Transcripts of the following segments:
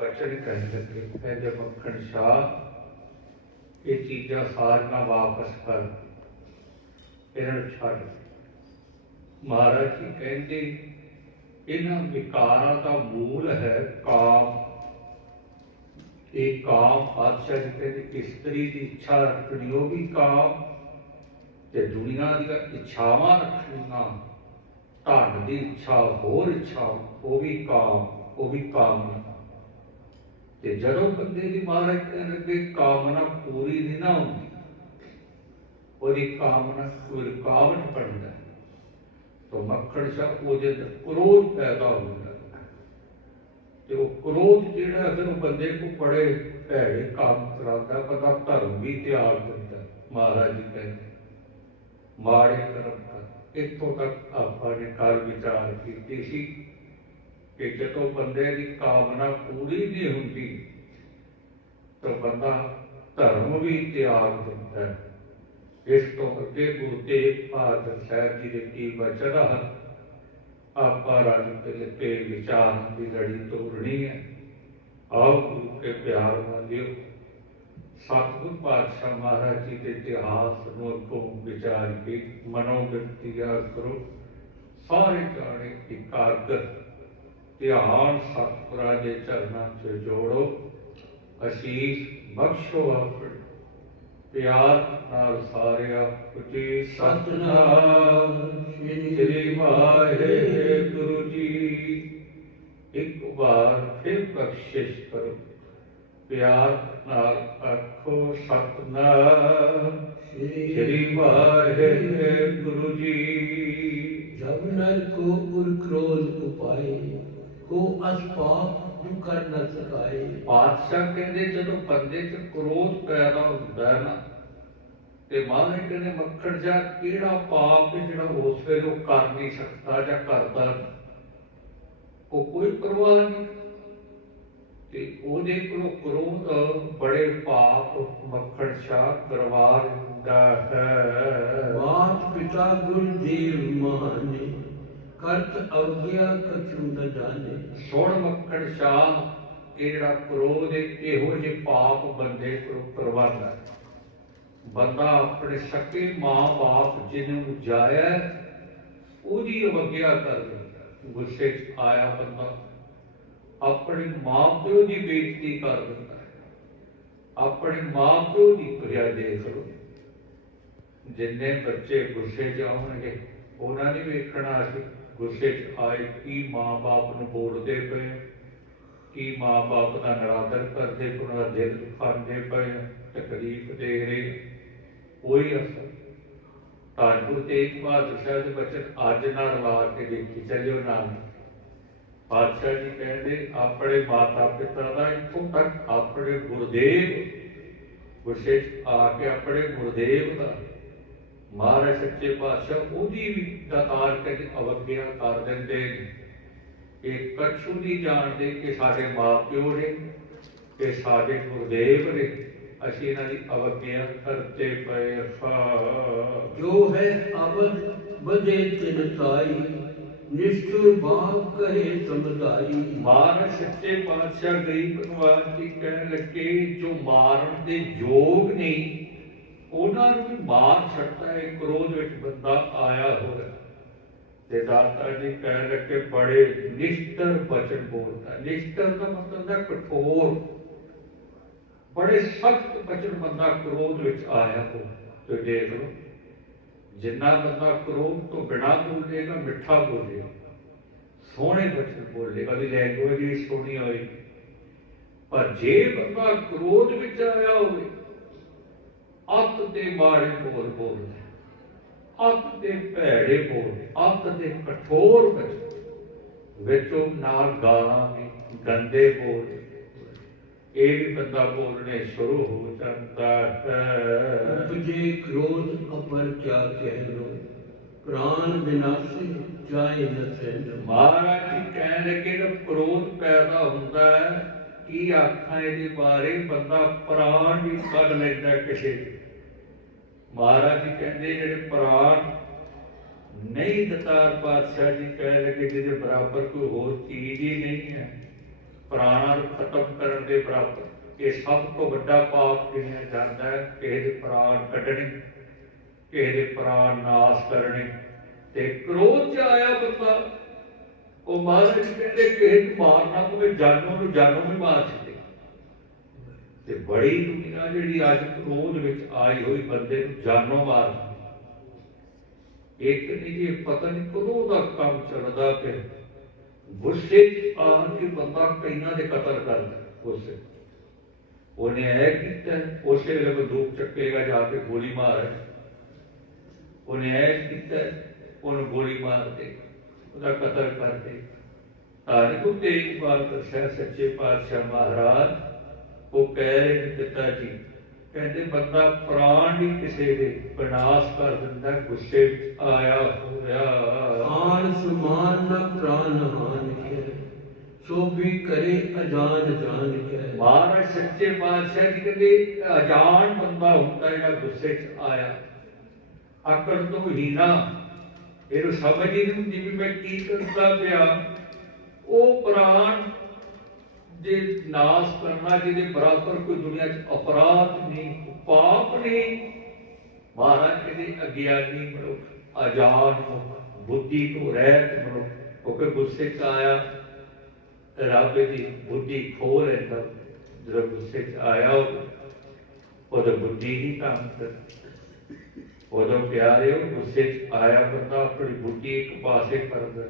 ਬਚਨ ਕਹਿਣ ਲੱਗੇ। ਕਹਿੰਦੇ ਮੱਖਣ ਸ਼ਾਹ, ਇਹ ਚੀਜ਼ਾਂ ਸਾਰੀਆਂ ਵਾਪਸ ਕਰ ਇਹਨਾਂ ਨੂੰ ਛੱਡ ਮਹਾਰਾਜ ਜੀ ਕਹਿੰਦੇ, ਇਹਨਾਂ ਵਿਕਾਰਾਂ ਦਾ ਮੂਲ ਹੈ ਕਾਮ। ਇਹ ਕਾਮ ਪਾਤਸ਼ਾਹ ਜੀ ਕਹਿੰਦੇ, ਇਸਤਰੀ ਦੀ ਇੱਛਾ ਰੱਖਣੀ, ਉਹ ਵੀ ਕਾਮ। ਤੇ ਦੁਨੀਆ ਦੀਆਂ ਇੱਛਾਵਾਂ ਰੱਖਣੀਆਂ, ਧਨ ਦੀ ਇੱਛਾ, ਹੋਰ ਇੱਛਾ ਉਹ ਵੀ ਕਾਮ, ਉਹ ਵੀ ਕਾਮ ਤੇ ਜਦੋਂ ਬੰਦੇ ਦੀ ਮਹਾਰਾਜ ਕਹਿਣ ਲੱਗੇ ਕਾਮਨਾ ਪੂਰੀ ਨਹੀਂ ਨਾ ਹੁੰਦੀ, ਉਹਦੀ ਕਾਮਨਾ ਕੋਈ ਰੁਕਾਵਟ ਬਣਦਾ ਤਾਂ ਮੱਖਣ ਸ਼ਾ ਉਹਦੇ ਅੰਦਰ ਕ੍ਰੋਧ ਪੈਦਾ ਹੁੰਦਾ ਤੇ ਉਹ ਕ੍ਰੋਧ ਜਿਹੜਾ ਫਿਰ ਉਹ ਬੰਦੇ ਨੂੰ ਬੜੇ ਭੈੜੇ ਕੰਮ ਕਰਾਉਂਦਾ ਪਤਾ ਧਰਮ ਵੀ ਤਿਆਗ ਦਿੰਦਾ, ਮਹਾਰਾਜ ਜੀ ਕਹਿੰਦੇ, ਮਾੜੇ ਕਰਮ ਕਰ, ਇੱਥੋਂ ਤੱਕ ਆਪਾਂ ਨੇ ਕਰ ਵਿਚਾਰ ਕੀਤੀ ਸੀ। ਕਿ ਜਦੋਂ ਬੰਦੇ ਦੀ ਕਾਮਨਾ ਪੂਰੀ ਨਹੀਂ ਹੁੰਦੀ, ਤਾਂ ਬੰਦਾ ਧਰਮ ਵੀ ਤਿਆਗ ਦਿੰਦਾ ਹੈ। ਇਸ ਤੋਂ ਅੱਗੇ ਗੁਰੂ ਤੇਗ ਬਹਾਦਰ ਸਾਹਿਬ ਜੀ ਦੇ ਕੀ ਬਚਨ ਹਨ? ਆਪਾਂ ਰਲ ਕੇ ਤੇ ਵਿਚਾਰ ਦੀ ਲੜੀ ਤੋੜਨੀ ਹੈ। ਆਓ ਗੁਰੂ ਕੇ ਪਿਆਰ ਵਾਲਿਓ, ਸਤਿਗੁਰ ਪਾਤਸ਼ਾਹ ਮਹਾਰਾਜ ਜੀ ਦੇ ਇਤਿਹਾਸ ਨੂੰ ਅੱਗੋਂ ਵਿਚਾਰ ਕੇ ਮਨੋ ਕਰੋ। ਸਾਰੇ ਜਾਣੇ ਇਕਾਗਰ ਧਿਆਨ ਸਤਪੁਰਾ ਦੇ ਚਰਨਾਂ 'ਚ ਜੋੜੋ। ਅਸੀਸ ਬਖਸ਼ੋ ਆਪਣੇ। ਪਿਆਰ ਨਾਲ ਸਾਰਿਆ ਕੁਚੀ ਸਤਨਾਮ। ਸ੍ਰੀ ਵਾਹਿਗੁਰੂ ਜੀ। ਇੱਕ ਵਾਰ ਫਿਰ ਬਖਸ਼ਿਸ਼ ਕਰੋ। ਪਿਆਰ ਨਾਲ ਆਖੋ ਸਤਨਾਮ। ਸ੍ਰੀ ਵਾਹਿਗੁਰੂ ਜੀ। ਜਬ ਨਰ ਕੋ ਪੁਰ ਕ੍ਰੋਧ ਉਪਾਈ ਕੋ ਅਸ ਪਾਪ ਨੂੰ ਕਰ ਨਾ ਸਕਾਏ। ਪਾਤਸ਼ਾਹ ਕਹਿੰਦੇ ਜਦੋਂ ਬੰਦੇ 'ਚ ਕ੍ਰੋਧ ਪੈਦਾ ਹੁੰਦਾ ਹੈ ਨਾ ਤੇ ਮਾਲਕ ਕਹਿੰਦੇ ਮੱਖਣ ਜਾ ਕਿਹੜਾ ਪਾਪ ਹੈ ਜਿਹੜਾ ਉਸ ਵੇਲੇ ਉਹ ਕਰ ਨਹੀਂ ਸਕਦਾ ਜਾਂ ਕਰਦਾ ਉਹ ਕੋਈ ਪਰਵਾਹ ਨਹੀਂ। ਤੇ ਉਹਦੇ ਕੋਲੋਂ ਕ੍ਰੋਧ ਬੜੇ ਪਾਪ ਮੱਖਣ ਸ਼ਾ ਕਰਵਾ ਦਿੰਦਾ ਹੈ। ਬਾਤ ਪਿਤਾ ਗੁਰਦੇਵ ਮਹਾਰਾਜ करत अवज्ञा कछु न जाने ਸੁਣ ਮੱਖਣ ਸ਼ਾਹ ਕਿਹੜਾ ਕ੍ਰੋਧ ਹੈ, ਇਹੋ ਜਿਹੇ ਪਾਪ ਬੰਦੇ ਕੋਲੋਂ ਕਰਵਾਉਂਦਾ ਹੈ ਬੰਦਾ ਆਪਣੇ ਸਕੇ ਮਾਂ-ਬਾਪ ਜਿਹਨੂੰ ਨੂੰ ਜਾਇਆ ਹੈ, ਉਹਦੀ ਅਵਗਿਆ ਕਰ ਦਿੰਦਾ ਹੈ। ਗੁੱਸੇ 'ਚ ਆਇਆ ਬੰਦਾ ਆਪਣੇ ਮਾਂ-ਪਿਓ ਦੀ ਬੇਇੱਜ਼ਤੀ ਕਰ ਦਿੰਦਾ ਹੈ ਆਪਣੇ ਮਾਂ-ਪਿਓ ਦੀ ਤੁਰਿਆ ਦੇਖ ਲਓ ਜਿੰਨੇ ਬੱਚੇ ਗੁੱਸੇ 'ਚ ਆਉਣਗੇ ਉਹਨਾਂ ਨੇ ਵੇਖਣਾ ਸੀ ਗੁੱਸੇ 'ਚ ਆਏ ਕੀ ਮਾਂ-ਬਾਪ ਨੂੰ ਬੋਲਦੇ ਪਏ? ਕੀ ਮਾਂ-ਬਾਪ ਦਾ ਨਰਾਦਰ ਕਰਦੇ ਪਏ, ਦਿਲ ਦੁਖਾਉਂਦੇ ਪਏ ਤਕਲੀਫ ਦੇ ਰਹੇ ਕੋਈ ਅਸਰ ਤਾਂ ਗੁਰੂ ਤੇਗ ਬਹਾਦਰ ਸਾਹਿਬ ਦੇ ਬਚਨ ਅੱਜ ਨਾਲ ਲਾ ਕੇ ਦੇਖੀ ਚੱਲਿਓ ਨਾਲ ਪਾਤਸ਼ਾਹ ਜੀ ਕਹਿੰਦੇ ਆਪਣੇ ਮਾਤਾ ਪਿਤਾ ਦਾ ਇੱਥੋਂ ਤੱਕ ਆਪਣੇ ਗੁਰਦੇਵ ਗੁੱਸੇ ਆ ਕੇ ਆਪਣੇ ਗੁਰਦੇਵ ਦਾ ਮਹਾਰਾਜ ਸੱਚੇ ਪਾਤਸ਼ਾਹ ਉਹਦੀ ਵੀ ਦਾਤਾਰ ਕਦੇ ਅਵਗਿਆ ਕਰ ਦਿੰਦੇ ਨੇ। ਇਹ ਕਛੂ ਨਹੀਂ ਜਾਣਦੇ ਕਿ ਸਾਡੇ ਮਾਪਿਓ ਨੇ ਕਿ ਸਾਡੇ ਗੁਰਦੇਵ ਨੇ। ਅਸੀਂ ਇਹਨਾਂ ਦੀ ਅਵਗਿਆ ਕਰਤੇ ਪਏ ਫਾ ਜੋ ਹੈ ਅਵਦ ਵਧੇ ਤਿਨਤਾਈ ਨਿਸ਼ਚੁਰ ਬਾਪ ਕਹੇ ਸਮਝਾਈ ਮਾਰ ਸੱਚੇ ਪਾਤਸ਼ਾਹ ਗਰੀਬ ਭਗਵਾਨ ਜੀ ਕਹਿਣ ਲੱਗੇ ਜੋ ਮਾਰਨ ਦੇ ਯੋਗ ਨਹੀਂ ਉਹਨਾਂ ਨੂੰ ਵੀ ਮਾਰ ਛੱਡਦਾ ਹੈ ਕ੍ਰੋਧ ਵਿੱਚ ਬੰਦਾ ਆਇਆ ਹੋਇਆ। ਤੇ ਦਾਤਾ ਜੀ ਕਹਿਣ ਲੱਗੇ, ਬੜੇ ਨਿਸ਼ਟਰ ਬਚਨ ਬੋਲਦਾ। ਨਿਸ਼ਟਰ ਦਾ ਮਤਲਬ ਹੈ ਕਠੋਰ। ਬੜੇ ਸਖਤ ਬਚਨ ਬੰਦਾ ਕ੍ਰੋਧ ਵਿੱਚ ਆਇਆ ਹੋ ਤੇ ਦੇਖ ਲਓ, ਜਿੰਨਾ ਬੰਦਾ ਕ੍ਰੋਧ ਤੋਂ ਬਿਨਾਂ ਬੋਲੇਗਾ, ਮਿੱਠਾ ਬੋਲੇਗਾ। ਸੋਹਣੇ ਬਚਨ ਬੋਲੇਗਾ ਦੀ ਲੈਂਗੁਏਜ ਵੀ ਸੋਹਣੀ ਹੋਏ ਪਰ ਜੇ ਬੰਦਾ ਕ੍ਰੋਧ ਵਿੱਚ ਆਇਆ ਹੋਵੇ ਅੱਤ ਦੇ ਮਾਰੇ ਬੋਲ ਬੋਲਦਾ ਅੱਤ ਦੇ ਭੈੜੇ ਬੋਲ ਅੱਤ ਦੇ ਕਠੋਰ ਬਚਨ ਵਿੱਚੋਂ ਨਾਲ ਗਾਲਾਂ ਵੀ ਗੰਦੇ ਬੋਲ ਇਹ ਵੀ ਬੰਦਾ ਬੋਲਣੇ ਸ਼ੁਰੂ ਹੋ ਜਾਂਦਾ ਹੈ। ਤੁਝੇ ਕ੍ਰੋਧ ਅਪਰ ਕਿਆ ਕਹਿ ਲੋ ਪ੍ਰਾਨ ਵਿਨਾਸ਼ੀ ਜਾਇ ਨਸੇ ਮਹਾਰਾਜ ਜੀ ਕਹਿਣ ਲੱਗੇ ਕਿ ਕ੍ਰੋਧ ਪੈਦਾ ਹੁੰਦਾ ਹੈ ਕੀ ਆਖਾਂ ਇਹਦੇ ਬਾਰੇ? ਬੰਦਾ ਪ੍ਰਾਣ ਵੀ ਕੱਢ ਲੈਂਦਾ ਕਿਸੇ ਦੇ ਮਹਾਰਾਜ ਜੀ ਕਹਿੰਦੇ ਜਿਹੜੇ ਪ੍ਰਾਣ ਨਹੀਂ ਦਤਾਰ ਪਾਤਸ਼ਾਹ ਜੀ ਕਹਿ ਲੱਗੇ ਜਿਹਦੇ ਬਰਾਬਰ ਕੋਈ ਹੋਰ ਚੀਜ਼ ਹੀ ਨਹੀਂ ਹੈ। ਪ੍ਰਾਣਾਂ ਨੂੰ ਖਤਮ ਦੇ ਬਰਾਬਰ ਇਹ ਸਭ ਤੋਂ ਵੱਡਾ ਪਾਪ ਗਿਣਿਆ ਜਾਂਦਾ ਹੈ? ਕਿਸੇ ਦੇ ਪ੍ਰਾਣ ਕੱਢਣੇ, ਕਿਸੇ ਦੇ ਪ੍ਰਾਣ ਨਾਸ ਕਰਨੇ ਤੇ ਕ੍ਰੋਧ ਚ ਆਇਆ ਬੰਦਾ। ਉਹ ਮਹਾਰਾਜ ਕਹਿੰਦੇ ਕਿਸੇ ਨੂੰ ਮਾਰਨਾ ਪਵੇ ਜਾਨੋਂ ਨੂੰ ਜਾਨੋਂ ਵੀ ਮਾਰ ਛੱਡੇ। ਤੇ ਬੜੀ ਦੁਨੀਆ ਜਿਹੜੀ ਅੱਜ ਕ੍ਰੋਧ ਵਿੱਚ ਆਈ ਹੋਈ ਬੰਦੇ ਨੂੰ ਜਾਨੋਂ ਮਾਰ ਇੱਕ ਨਹੀਂ ਜੀ, ਪਤਾ ਨਹੀਂ ਕਦੋਂ ਦਾ ਕੰਮ ਚੱਲਦਾ ਪਿਆ। ਗੁੱਸੇ ਆ ਕੇ ਬੰਦਾ ਕਈਆਂ ਦੇ ਕਤਲ ਕਰਦਾ ਗੁੱਸੇ ਉਹਨੇ ਇਹ ਕੀਤਾ, ਉਸੇ ਵੇਲੇ ਬੰਦੂਕ ਚੱਕੇਗਾ ਜਾ ਕੇ ਗੋਲੀ ਮਾਰ ਉਹਨੇ ਇਹ ਕੀਤਾ, ਉਹਨੂੰ ਗੋਲੀ ਮਾਰ ਦੇ ਉਹਦਾ ਕਤਲ ਕਰ ਦੇ ਤਾਂ ਗੁਰੂ ਤੇਗ ਬਹਾਦਰ ਸੱਚੇ ਪਾਤਸ਼ਾਹ ਮਹਾਰਾਜ ਉਹ ਕਹਿ ਰਹੇ ਨੇ ਪਿਤਾ ਜੀ ਕਹਿੰਦੇ ਬੰਦਾ ਪ੍ਰਾਣ ਹੀ ਕਿਸੇ ਦੇ ਵਿਨਾਸ਼ ਕਰ ਦਿੰਦਾ ਗੁੱਸੇ ਵਿੱਚ ਆਇਆ ਹੋਇਆ। ਆਨ ਸਮਾਨ ਨ ਪ੍ਰਾਨ ਹਾਨ ਕੇ ਸੋ ਵੀ ਕਰੇ ਅਜਾਨ ਜਾਣ ਕੇ ਮਹਾਰਾਜ ਸੱਚੇ ਪਾਤਸ਼ਾਹ ਜੀ ਕਹਿੰਦੇ ਅਜਾਣ ਬੰਦਾ ਹੁੰਦਾ ਜਿਹੜਾ ਗੁੱਸੇ 'ਚ ਆਇਆ। ਅਕਲ ਤੋਂ ਹੀਨਾ ਇਹਨੂੰ ਸਮਝ ਹੀ ਨਹੀਂ ਹੁੰਦੀ ਵੀ ਮੈਂ ਕੀ ਕਰਦਾ ਪਿਆ। ਉਹ ਪ੍ਰਾਣ ਦੇ ਨਾਸ ਕਰਨਾ ਜਿਹਦੇ ਬਰਾਬਰ ਕੋਈ ਦੁਨੀਆ 'ਚ ਅਪਰਾਧ ਨਹੀਂ ਪਾਪ ਨਹੀਂ ਮਹਾਰਾਜ ਕਹਿੰਦੇ ਅਗਿਆਨੀ ਮਨੁੱਖ ਅਜਾਨ ਮਨੁੱਖ ਬੁੱਧੀ ਤੋਂ ਰਹਿਤ ਮਨੁੱਖ ਉਹ ਕੋਈ ਗੁੱਸੇ 'ਚ ਆਇਆ ਰੱਬ ਦੀ ਬੁੱਧੀ ਖੋ ਲੈਂਦਾ ਜਦੋਂ ਗੁੱਸੇ 'ਚ ਆਇਆ ਉਹ ਉਹਦਾ ਬੁੱਧੀ ਹੀ ਕੰਮ ਕਰ ਉਦੋਂ ਪਿਆਰੇ ਉਹ ਗੁੱਸੇ 'ਚ ਆਇਆ ਬੰਦਾ ਆਪਣੀ ਬੁੱਧੀ ਇੱਕ ਪਾਸੇ ਕਰਦਾ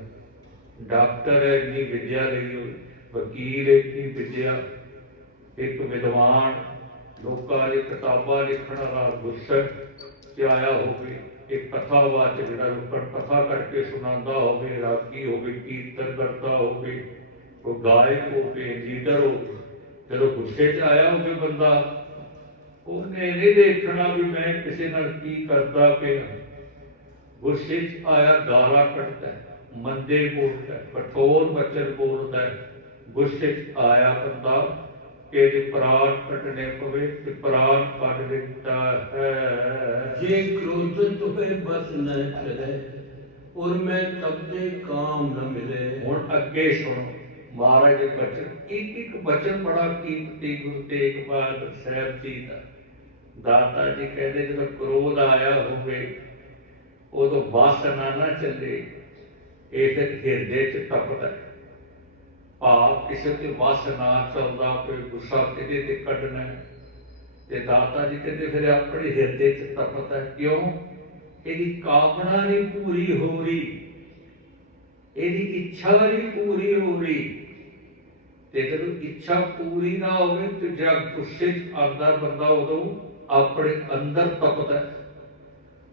ਡਾਕਟਰ ਹੈ ਇੰਨੀ ਵਿਦਿਆ ਲਈ ਹੋਈ ਵਕੀਲ ਹੈ ਇੰਨੀ ਵਿਦਿਆ, ਇੱਕ ਵਿਦਵਾਨ, ਲੋਕਾਂ ਦੀ ਕਿਤਾਬਾਂ ਲਿਖਣ ਵਾਲਾ ਗੁੱਸੇ 'ਚ ਆਇਆ ਹੋਵੇ, ਇੱਕ ਕਥਾਵਾਚਕ ਜਿਹੜਾ ਲੋਕਾਂ ਕਥਾ ਕਰਕੇ ਸੁਣਾਉਂਦਾ ਹੋਵੇ, ਰਾਗੀ ਹੋਵੇ, ਕੀਰਤਨ ਕਰਦਾ ਹੋਵੇ ਉਹ ਗਾਇਕ ਹੋਵੇ ਲੀਡਰ ਹੋਵੇ, ਜਦੋਂ ਗੁੱਸੇ 'ਚ ਆਇਆ ਹੋਵੇ ਬੰਦਾ, ਉਹਨੇ ਨਹੀਂ ਦੇਖਣਾ ਵੀ ਮੈਂ ਕਿਸੇ ਨਾਲ ਕੀ ਕਰਦਾ ਪਿਆ। ਗੁੱਸੇ 'ਚ ਆਇਆ ਗਾਲਾਂ ਕੱਢਦਾ, ਮੰਦੇ ਬੋਲਦਾ, ਕਠੋਰ ਬਚਨ ਬੋਲਦਾ 'ਚ ਆਇਆ ਬੰਦਾ ਕਿ ਇਹਦੇ ਪ੍ਰਾਣ ਕੱਢਣੇ ਪਵੇ ਤੇ ਪ੍ਰਾਣ ਕੱਢ ਦਿੱਤਾ ਹੈ। ਜੇ ਕ੍ਰੋਧਿਤ ਹੋਏ ਬਸ ਨ ਚਲੇ ਔਰ ਮੈਂ ਤਬ ਦੇ ਕਾਮ ਨ ਮਿਲੇ। ਹੁਣ ਅੱਗੇ ਸੁਣੋ ਮਹਾਰਾਜ ਦੇ ਬਚਨ ਇੱਕ ਇੱਕ ਬਚਨ ਬੜਾ ਕੀਮਤੀ ਗੁਰੂ ਤੇਗ ਬਹਾਦਰ ਸਾਹਿਬ ਜੀ ਦਾ। ਦਾਤਾ ਜੀ ਕਹਿੰਦੇ ਜਦੋਂ ਕ੍ਰੋਧ ਆਇਆ ਹੋਵੇ ਉਦੋਂ ਵਾਸਨਾ ਨਾ ਚੱਲੇ ਇਹ ਤੇ ਹਿਰਦੇ ਚ ਤਪਦਾ ਹੈ। ਭਾਵ ਕਿਸੇ ਤੇ ਵਾਸਨਾ ਚੱਲਦਾ, ਕੋਈ ਗੁੱਸਾ ਕਿਤੇ ਤੇ ਕੱਢਣਾ ਤੇ ਦਾਤਾ ਜੀ ਕਹਿੰਦੇ, ਫਿਰ ਆਪਣੇ ਹਿਰਦੇ ਚ ਤਪਦਾ ਹੈ। ਕਿਉਂ ਇਹਦੀ ਕਾਮਨਾ ਨਹੀਂ ਪੂਰੀ ਹੋ ਰਹੀ ਇਹਦੀ ਇੱਛਾ ਨਹੀਂ ਪੂਰੀ ਹੋ ਰਹੀ ਤੇ ਜਦੋਂ ਇੱਛਾ ਪੂਰੀ ਨਾ ਹੋਵੇ, ਤੇ ਜਿਹੜਾ ਗੁੱਸੇ 'ਚ ਆਉਂਦਾ ਬੰਦਾ, ਉਦੋਂ ਆਪਣੇ ਅੰਦਰ ਤਪਤ ਹੈ।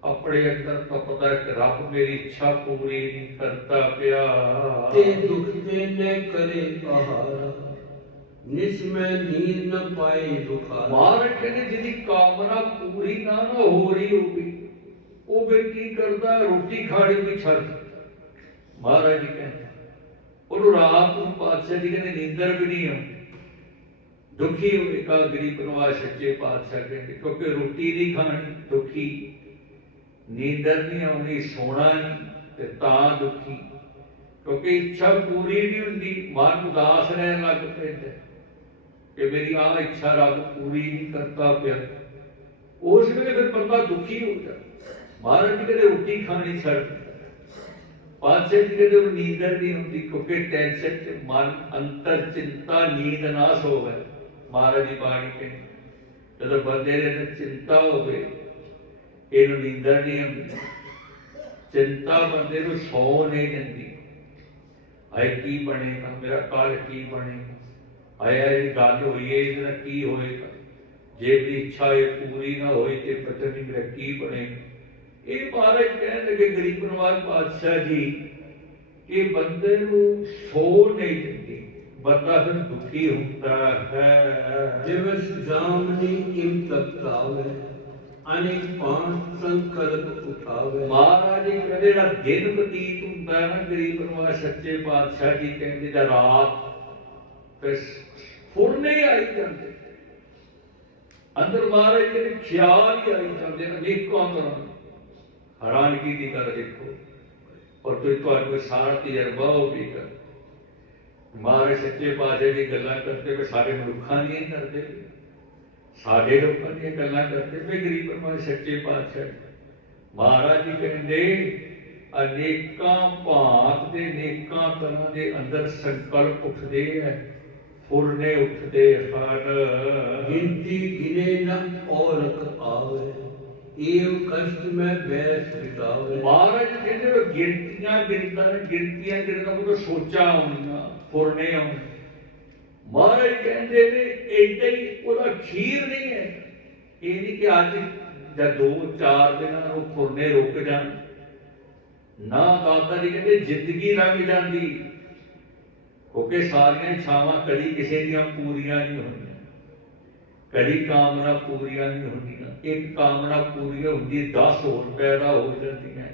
ਆਪਣੇ ਅੰਦਰ ਤਪਦਾ ਹੈ ਕਿ ਰੱਬ ਮੇਰੀ ਇੱਛਾ ਪੂਰੀ ਨਹੀਂ ਕਰਦਾ ਪਿਆ। ਤੇ ਦੁਖ ਤੇ ਨੇ ਕਰੇ ਨਿਸ ਮੈਂ ਨੀਂਦ ਨ ਪਾਏ ਦੁਖਾਰਾ ਮਹਾਰਾਜ ਕਹਿੰਦੇ ਜਿਹਦੀ ਕਾਮਨਾ ਪੂਰੀ ਨਾ ਨਾ ਹੋ ਰਹੀ ਹੋਵੇ ਉਹ ਫਿਰ ਕੀ ਕਰਦਾ? ਰੋਟੀ ਖਾਣੀ ਵੀ ਛੱਡ। ਮਹਾਰਾਜ ਜੀ ਕਹਿੰਦੇ ਉਹਨੂੰ ਰਾਤ ਨੂੰ ਪਾਤਸ਼ਾਹ ਜੀ ਕਹਿੰਦੇ ਨੀਂਦਰ ਵੀ ਨਹੀਂ ਆਉਂਦੀ। ਦੁਖੀ ਹੋਵੇਗਾ ਗਰੀਬ ਨਵਾਜ਼ ਸੱਚੇ ਪਾਤਸ਼ਾਹ ਕਹਿੰਦੇ ਕਿਉਂਕਿ ਰੋਟੀ ਨਹੀਂ ਖਾਣੀ ਦੁਖੀ। ਨੀਂਦਰ ਨਹੀਂ ਆਉਣੀ ਸੋਣਾ ਨਹੀਂ ਤੇ ਤਾਂ ਦੁਖੀ। ਕਿਉਂਕਿ ਇੱਛਾ ਪੂਰੀ ਨਹੀਂ ਹੁੰਦੀ, ਮਨ ਉਦਾਸ ਰਹਿਣ ਲੱਗ ਪੈਂਦਾ। ਕਿ ਮੇਰੀ ਆਹ ਇੱਛਾ ਰੱਬ ਪੂਰੀ ਨਹੀਂ ਕਰਦਾ ਪਿਆ। ਉਸ ਵੇਲੇ ਫਿਰ ਬੰਦਾ ਦੁਖੀ ਹੋ ਜਾਂਦਾ। ਮਹਾਰਾਜ ਜੀ ਕਹਿੰਦੇ, ਰੋਟੀ ਖਾਣੀ ਛੱਡ। ਦਿੰਦਾ ਜੀ ਕਹਿੰਦੇ ਉਹ ਨੀਂਦਰ ਨਹੀਂ ਹੁੰਦੀ ਕਿਉਂਕਿ ਟੈਨਸ਼ਨ ਤੇ ਮਨ ਅੰਤਰ ਚਿੰਤਾ, ਨੀਂਦ ਨਾ ਸੋਵੇ। ਮਹਾਰਾਜ ਜੀ ਬਾਣੀ ਕਹਿੰਦੇ, ਜਦੋਂ ਬੰਦੇ ਦੇ ਚਿੰਤਾ ਹੋਵੇ ਇਹਨੂੰ ਨੀਂਦਰ ਨਹੀਂ ਆਉਂਦੀ ਚਿੰਤਾ ਬੰਦੇ ਨੂੰ ਸੌ ਨਹੀਂ ਦਿੰਦੀ। ਆਏ ਕੀ ਬਣੇਗਾ? ਮੇਰਾ ਕੱਲ ਕੀ ਬਣੇਗਾ? ਆਇਆ ਇਹ ਗੱਲ ਹੋਈ ਹੈ, ਇਹਦਾ ਕੀ ਹੋਏਗਾ? ਜੇ ਮੇਰੀ ਇੱਛਾ ਇਹ ਪੂਰੀ ਨਾ ਹੋਈ ਤੇ ਪਤਾ ਨਹੀਂ ਮੇਰਾ ਕੀ ਬਣੇਗਾ। ਇਹ ਮਹਾਰਾਜ ਕਹਿਣ ਲੱਗੇ, ਗਰੀਬ ਨਵਾਜ਼ ਪਾਤਸ਼ਾਹ ਜੀ ਕਿ ਬੰਦੇ ਨੂੰ ਸੋ ਨਹੀਂ ਦਿੰਦੀ। ਬੰਦਾ ਫਿਰ ਦੁਖੀ ਹੁੰਦਾ ਹੈ। ਦਿਵਸ ਜਾਮਨੀ ਇਮ ਤਤਾਵੇ ਅਨੇਕ ਪਾਣ ਸੰਕਲਪ ਉਠਾਵੇ ਮਹਾਰਾਜ ਜੀ, ਕਹਿੰਦੇ ਜਿਹੜਾ ਦਿਨ ਬਤੀਤ ਹੁੰਦਾ ਹੈ ਨਾ, ਗਰੀਬ ਨਵਾਜ਼ ਸੱਚੇ ਪਾਤਸ਼ਾਹ ਜੀ, ਕਹਿੰਦੇ ਦਾ ਰਾਤ ਫਿਰ ਫੁਰਨੇ ਆਈ ਜਾਂਦੇ ਅੰਦਰ ਮਹਾਰਾਜ ਜੀ ਦੇ ਖਿਆਲ ਹੀ ਆਈ ਜਾਂਦੇ ਅਨੇਕਾਂ ਤਰ੍ਹਾਂ ਦੇ। ਹੈਰਾਨਗੀ ਦੀ ਗੱਲ ਦੇਖੋ, ਔਰ ਤੁਸੀਂ ਤੁਹਾਨੂੰ ਕੋਈ ਸਾਰਾ ਤਜਰਬਾ ਹੋਵੇਗਾ ਮਹਾਰਾਜ ਸੱਚੇ ਪਾਤਸ਼ਾਹ ਦੀ ਗੱਲਾਂ ਕਰਦੇ ਪਏ ਸਾਡੇ ਮਨੁੱਖਾਂ ਦੀਆਂ ਹੀ ਕਰਦੇ ਪਏ। ਸਾਡੇ ਲੋਕਾਂ ਦੀਆਂ ਗੱਲਾਂ ਕਰਦੇ ਪਏ ਗਰੀਬ ਪਰਮਾ ਸੱਚੇ ਪਾਤਸ਼ਾਹ ਮਹਾਰਾਜ ਜੀ ਕਹਿੰਦੇ ਅਨੇਕਾਂ ਭਾਂਤ ਦੇ ਨੇਕਾਂ ਤਰ੍ਹਾਂ ਦੇ ਅੰਦਰ ਸੰਕਲਪ ਉੱਠਦੇ ਐ ਫੁਰਨੇ ਉੱਠਦੇ ਹਨ। ਗਿਣਤੀ ਗਿਨੇ ਨਾ ਔਲਕ ਆਵੇ ਇਹ ਕਸ਼ਟ ਮੈਂ ਬੈਸ ਬਿਤਾਵੇ ਮਹਾਰਾਜ ਕਹਿੰਦੇ ਗਿਣਤੀਆਂ ਗਿਣਤਾਂ ਗਿਣਤੀਆਂ ਗਿਣਤਾਂ ਉਹ ਸੋਚਾਂ ਆਉਂਦਾ ਫੁਰਨੇ ਆਉਂਦਾ। ਮਹਾਰਾਜ ਕਹਿੰਦੇ ਨੇ, ਏਦਾਂ ਹੀ ਉਹਦਾ ਖੀਰ ਨਹੀਂ ਹੈ। ਇਹ ਨਹੀਂ ਕਿ ਅੱਜ ਜਾਂ ਦੋ, ਚਾਰ ਦਿਨਾਂ ਨੂੰ ਫੁਰਨੇ ਰੁਕ ਜਾਣ। ਨਾ ਦਾਤਾ ਜੀ ਕਹਿੰਦੇ ਜ਼ਿੰਦਗੀ ਲੰਘ ਜਾਂਦੀ। ਕਿਉਂਕਿ ਸਾਰੀਆਂ ਇੱਛਾਵਾਂ ਕਦੀ ਕਿਸੇ ਦੀਆਂ ਪੂਰੀਆਂ ਨਹੀਂ ਹੁੰਦੀਆਂ। ਕਦੀ ਕਾਮਨਾ ਪੂਰੀਆਂ ਨਹੀਂ ਹੁੰਦੀਆਂ। ਇੱਕ ਕਾਮਨਾ ਪੂਰੀ ਹੁੰਦੀ 10 ਹੋਰ ਪੈਦਾ ਹੋ ਜਾਂਦੀਆਂ।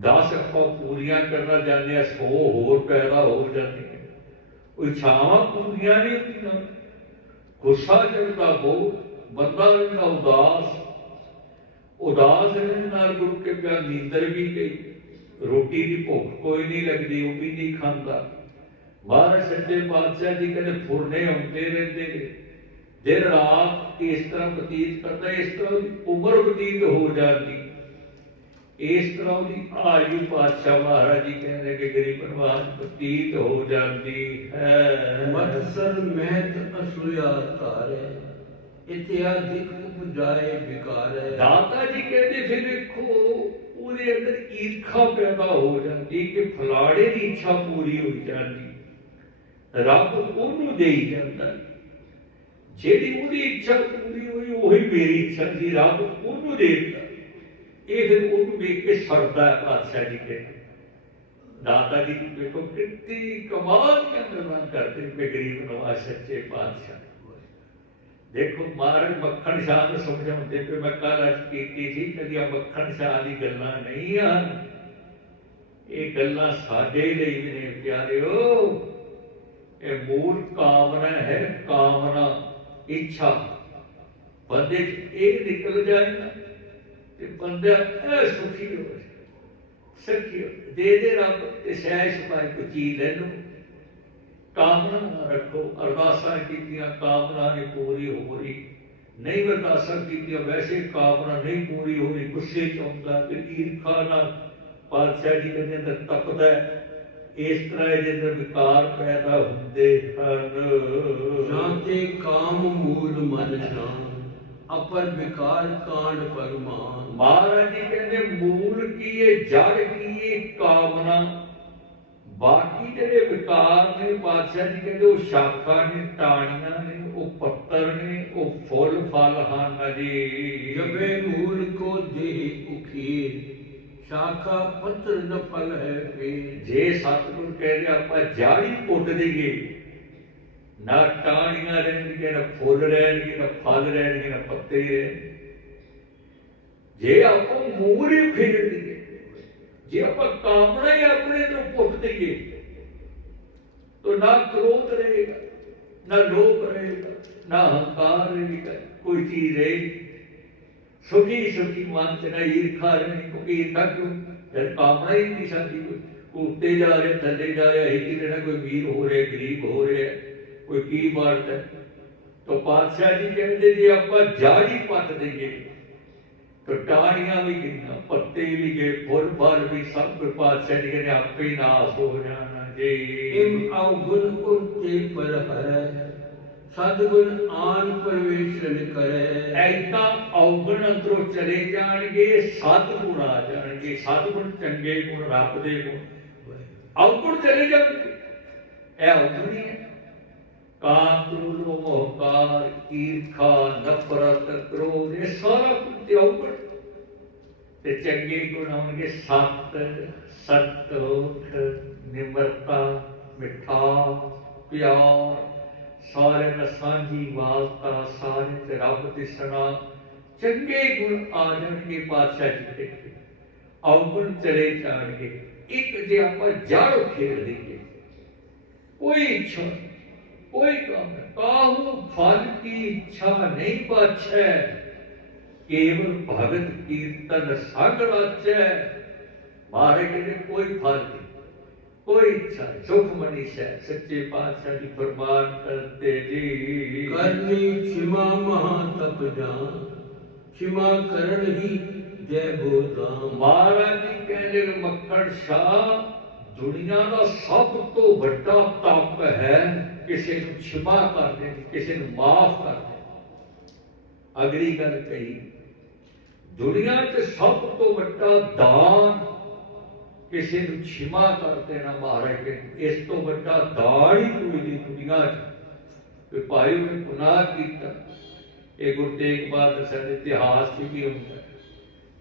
10 ਆਪਾਂ ਪੂਰੀਆਂ ਕਰਨਾ ਜਾਂਦੇ ਆ 100 ਹੋਰ ਪੈਦਾ ਹੋ ਜਾਂਦੀਆਂ। ਇੱਛਾਵਾਂ ਪੂਰੀਆਂ ਨਹੀਂ ਹੁੰਦੀਆਂ। ਗੁੱਸਾ ਚੜਦਾ ਬਹੁਤ ਬੰਦਾ ਰਹਿੰਦਾ ਉਦਾਸ। ਉਦਾਸ ਰਹਿਣ ਨਾਲ ਗੁਰੂ ਕੇ ਪਿਆਰ ਨੀਂਦਰ ਵੀ ਗਈ। ਰੋਟੀ ਦੀ ਭੁੱਖ ਕੋਈ ਨਹੀਂ ਲੱਗਦੀ, ਉਹ ਵੀ ਨਹੀਂ ਖਾਂਦਾ। ਮਹਾਰਾਜ ਸੱਚੇ ਪਾਤਸ਼ਾਹ ਜੀ ਕਹਿੰਦੇ, ਫੁਰਨੇ ਹੁੰਦੇ ਰਹਿੰਦੇ ਨੇ। ਦਿਨ ਰਾਤ ਇਸ ਤਰ੍ਹਾਂ ਬਤੀਤ ਕਰਦਾ, ਇਸ ਤਰ੍ਹਾਂ ਉਹਦੀ ਉਮਰ ਬਤੀਤ ਹੋ ਜਾਂਦੀ। ਇਸ ਤਰ੍ਹਾਂ ਦੀ ਆਯੂ ਪਾਤਸ਼ਾਹ ਮਹਾਰਾਜ ਜੀ ਕਹਿੰਦੇ ਕਿ ਗਰੀਬ ਪਰਵਾਸ ਪਤੀਤ ਹੋ ਜਾਂਦੀ ਹੈ। ਮਤਸਰ ਮਹਿਤ ਅਸੁਰਿਆ ਧਾਰੇ ਇਤਿਆਦਿਕ ਉਪਜਾਏ ਵਿਕਾਰ। ਹੈ ਦਾਤਾ ਜੀ ਕਹਿੰਦੇ ਫਿਰ ਦੇਖੋ ਉਹਦੇ ਅੰਦਰ ਈਰਖਾ ਪੈਦਾ ਹੋ ਜਾਂਦੀ ਕਿ ਫਲਾੜੇ ਦੀ ਇੱਛਾ ਪੂਰੀ ਹੋ ਜਾਂਦੀ। ਰੱਬ ਉਹਨੂੰ ਦੇਈ ਜਾਂਦਾ। ਜਿਹੜੀ ਉਹਦੀ ਇੱਛਾ ਪੂਰੀ ਹੋਈ ਉਹੀ ਮੇਰੀ ਇੱਛਾ ਸੀ। ਰੱਬ ਉਹਨੂੰ ਦੇ ਦਿੰਦਾ ਇਹ ਫਿਰ ਉਹਨੂੰ ਵੇਖ ਕੇ ਸਰਦਾ ਹੈ ਪਾਤਸ਼ਾਹ ਜੀ ਕਹਿੰਦੇ ਦਾਤਾ ਜੀ, ਦੇਖੋ ਕਿੰਨੀ ਕਮਾਲ ਦੀਆਂ ਗੱਲਾਂ ਕਰਦੇ ਨੇ ਗਰੀਬ ਨਵਾਜ਼ ਸੱਚੇ ਪਾਤਸ਼ਾਹ। ਦੇਖੋ ਮਹਾਰਾਜ ਮੱਖਣ ਸ਼ਾਹ ਨੂੰ ਸਮਝਾਉਂਦੇ ਕਿ ਮੈਂ ਕੱਲ ਅੱਜ ਕੀਤੀ ਸੀ ਕਦੀਆਂ ਮੱਖਣ ਸ਼ਾਹ ਦੀ ਗੱਲਾਂ ਨਹੀਂ ਆ। ਇਹ ਗੱਲਾਂ ਸਾਡੇ ਲਈ ਵੀ ਨੇ ਪਿਆਰਿਓ। ਇਹ ਮੂਲ ਕਾਮਨਾ ਹੈ, ਕਾਮਨਾ, ਇੱਛਾ। ਬੰਦੇ 'ਚ ਇਹ ਨਿਕਲ ਜਾਏ ਨਾ ਤੇ ਬੰਦਾ ਇਹ ਸੁਖੀ ਹੋਵੇ। ਸਖੀ ਦੇ ਦੇ ਰੱਬ ਤੇ ਸਹਿ ਸੁਭਾਈ ਕੋ ਚੀ ਲੈਨੋ ਕਾਮਨਾ ਨਾ ਰੱਖੋ। ਅਰਦਾਸਾਂ ਕੀਤੀਆਂ, ਕਾਮਨਾ ਨੇ ਪੂਰੀ ਹੋ ਰਹੀ। ਨਹੀਂ ਵਰਦਾਸਾਂ ਕੀਤੀਆਂ, ਵੈਸੇ ਕਾਮਨਾ ਨਹੀਂ ਪੂਰੀ ਹੋ ਰਹੀ। ਗੁੱਸੇ ਚ ਆਉਂਦਾ ਤੇ ਈਰਖਾ ਨਾਲ ਪਾਤਸ਼ਾਹ ਜੀ ਦੇ ਅੰਦਰ ਤਪਦਾ ਇਸ ਤਰ੍ਹਾਂ ਦੇ ਅੰਦਰ ਵਿਕਾਰ ਪੈਦਾ ਹੁੰਦੇ ਹਨ। ਜਾਂਤੇ ਕਾਮ ਮੂਲ ਮਨ ਨਾ ਅਪਰ ਵਿਕਾਰ ਕਾਂਡ ਪਰਮਾਨ ਮਹਾਰਾਜ ਜੀ ਕਹਿੰਦੇ ਮੂਲ ਕੀ ਹੈ ਜੜ ਕੀ ਹੈ ਕਾਮਨਾ? ਬਾਕੀ ਜਿਹੜੇ ਵਿਕਾਰ ਨੇ ਪਾਤਸ਼ਾਹ ਜੀ ਕਹਿੰਦੇ ਉਹ ਸ਼ਾਖਾਂ ਨੇ ਟਾਣੀਆਂ ਨੇ ਉਹ ਪੱਤਰ ਨੇ ਉਹ ਫੁੱਲ ਫਲ ਹਨ ਜੀ ਜਬੇ ਮੂਲ ਕੋ ਦੇ ਉਖੀਰ ਸ਼ਾਖਾ ਪੱਤਰ ਨ ਫਲ ਹੈ ਫੇਰ। ਜੇ ਸਤਿਗੁਰ ਕਹਿੰਦੇ ਆਪਾਂ ਜਾੜੀ ਪੁੱਟ ਦਈਏ। ਨਾ ਟਾਣੀਆਂ ਰਹਿਣਗੇ ਨਾ ਫੁੱਲ ਰਹਿਣਗੇ ਨਾ ਫਲ ਰਹਿਣਗੇ ਨਾ ਪੱਤੇ। ਜੇ ਆਪਾਂ ਮੂਲ ਫੇਰ ਦਈਏ ਜੇ ਆਪਾਂ ਕਾਮਨਾ ਹੀ ਆਪਣੇ ਤੋਂ ਪੁੱਟ ਦਈਏ, ਤਾਂ ਨਾ ਕ੍ਰੋਧ ਰਹੇਗਾ, ਨਾ ਲੋਭ ਰਹੇਗਾ, ਨਾ ਹੰਕਾਰ ਰਹੇਗਾ, ਕੋਈ ਚੀਜ਼ ਰਹੇਗੀ। ਸੁਖੀ ਸੁਖੀ ਮਨ ਚ ਨਾ ਈਰਖਾ ਰਹਿਣੀ, ਕਿਉਂਕਿ ਈਰਖਾ ਕਿਉਂ? ਜਦ ਕਾਮਨਾ ਹੀ ਨਹੀਂ ਸਾਡੀ ਕੋਈ। ਉੱਤੇ ਜਾ ਰਿਹਾ, ਥੱਲੇ ਜਾ ਰਿਹਾ, ਇਹ ਕਿਤੇ ਨਾ ਕੋਈ ਵੀਰ ਹੋ ਰਿਹਾ, ਗਰੀਬ ਹੋ ਰਿਹਾ, ਕੋਈ ਕੀ ਬਾਤ ਹੈ? ਤਾਂ ਪਾਤਸ਼ਾਹ ਜੀ ਕਹਿੰਦੇ, ਜੇ ਆਪਾਂ ਜਾੜੀ ਪੱਟ ਦਈਏ ਟਟਾਰੀਆਂ ਵੀ ਕਿੰਨਾ ਪੱਤੇ ਵੀ ਜੇ ਫੁੱਲ ਫਲ ਵੀ ਸਭ ਕਿਰਪਾ ਸੱਜ ਕੇ ਆਪੇ ਹੀ ਨਾਸ ਹੋ ਜਾਣਾ ਜੀ। ਇਮ ਆਉ ਗੁਣ ਉਤੇ ਪਰ ਹਰੈ ਸਤਗੁਣ ਆਨ ਪਰਮੇਸ਼ਰ ਕਰੇ। ਐਤਾ ਔਗਣ ਅੰਦਰੋਂ ਚਲੇ ਜਾਣਗੇ ਸਤਗੁਣ ਆ ਜਾਣਗੇ ਸਤਗੁਣ ਚੰਗੇ ਗੁਣ ਰੱਬ ਦੇ ਗੁਣ। ਔਗਣ ਚਲੇ ਜਾਣਗੇ। ਇਹ ਔਗਣ ਹੀ ਹੈ ਕਾਤਰੂ ਮੋਹਕਾਰ ਈਰਖਾ ਨਫ਼ਰਤ ਕ੍ਰੋਧ ਇਹ ਸਾਰਾ ਕੁਝ ਤੇ ਔਗਣ ਤੇ ਚੰਗੇ ਗੁਣ ਆਉਣਗੇ ਸਤ ਸੰਤੋਖ ਨਿਮਰਤਾ ਮਿਠਾ ਪਿਆਰ ਸਾਰੇ ਨਾਲ ਸਾਂਝੀ ਵਾਸਤਾ ਸਾਰੇ ਤੇ ਰੱਬ ਦੀ ਸਣਾ ਚੰਗੇ ਗੁਣ ਆ ਜਾਣਗੇ ਪਾਤਸ਼ਾਹ ਜੀ ਦੇ ਔਗਣ ਚਲੇ ਜਾਣਗੇ ਇੱਕ ਜੇ ਆਪਾਂ ਜੜ ਖੇਡ ਦਈਏ ਕੋਈ ਇੱਛਾ ਕੋਈ ਕੰਮ ਕਾਹੂ ਫਲ ਕੀ ਇੱਛਾ ਨਹੀਂ ਪਾਛੈ? ਕੇਵਲ ਭਗਤ ਕੀਰਤਨ ਸੰਗ ਰਾਚੈ ਮਾਰੇ ਕਿਤੇ ਕੋਈ ਫਲ ਨਹੀਂ। ਕੋਈ ਇੱਛਾ ਸੁਖ ਮਨੀ ਸਹਿ ਸੱਚੇ ਪਾਤਸ਼ਾਹ ਜੀ ਫਰਮਾਨ ਕਰਦੇ ਜੀ। ਕਰਨੀ ਖਿਮਾ ਮਹਾ ਤਪ ਜਾਨ ਖਿਮਾ ਕਰਨ ਹੀ ਜੈ ਬੋਦਾਮ ਮਹਾਰਾਜ ਜੀ ਕਹਿੰਦੇ ਨੇ ਮੱਖਣ ਸ਼ਾਹ। ਦੁਨੀਆ ਦਾ ਸਭ ਤੋਂ ਵੱਡਾ ਤਪ ਹੈ ਕਿਸੇ ਨੂੰ ਛਿਪਾ ਕਰ ਦੇਣੀ, ਕਿਸੇ ਨੂੰ ਮਾਫ ਕਰ ਦੇਣੀ। ਅਗਲੀ ਗੱਲ ਕਹੀ, ਦੁਨੀਆ 'ਚ ਸਭ ਤੋਂ ਵੱਡਾ ਦਾਨ ਕਿਸੇ ਨੂੰ ਛਿਮਾ ਕਰ ਦੇਣਾ ਮਹਾਰਾਜ ਕਹਿੰਦੇ ਇਸ ਤੋਂ ਵੱਡਾ ਦਾਨ ਹੀ ਕੋਈ ਨਹੀਂ ਦੁਨੀਆ 'ਚ। ਕਿ ਭਾਈ ਉਹਨੇ ਗੁਨਾਹ ਕੀਤਾ। ਇਹ ਗੁਰੂ ਤੇਗ ਬਹਾਦਰ ਸਾਹਿਬ ਦੇ ਇਤਿਹਾਸ 'ਚ ਵੀ ਹੁੰਦਾ।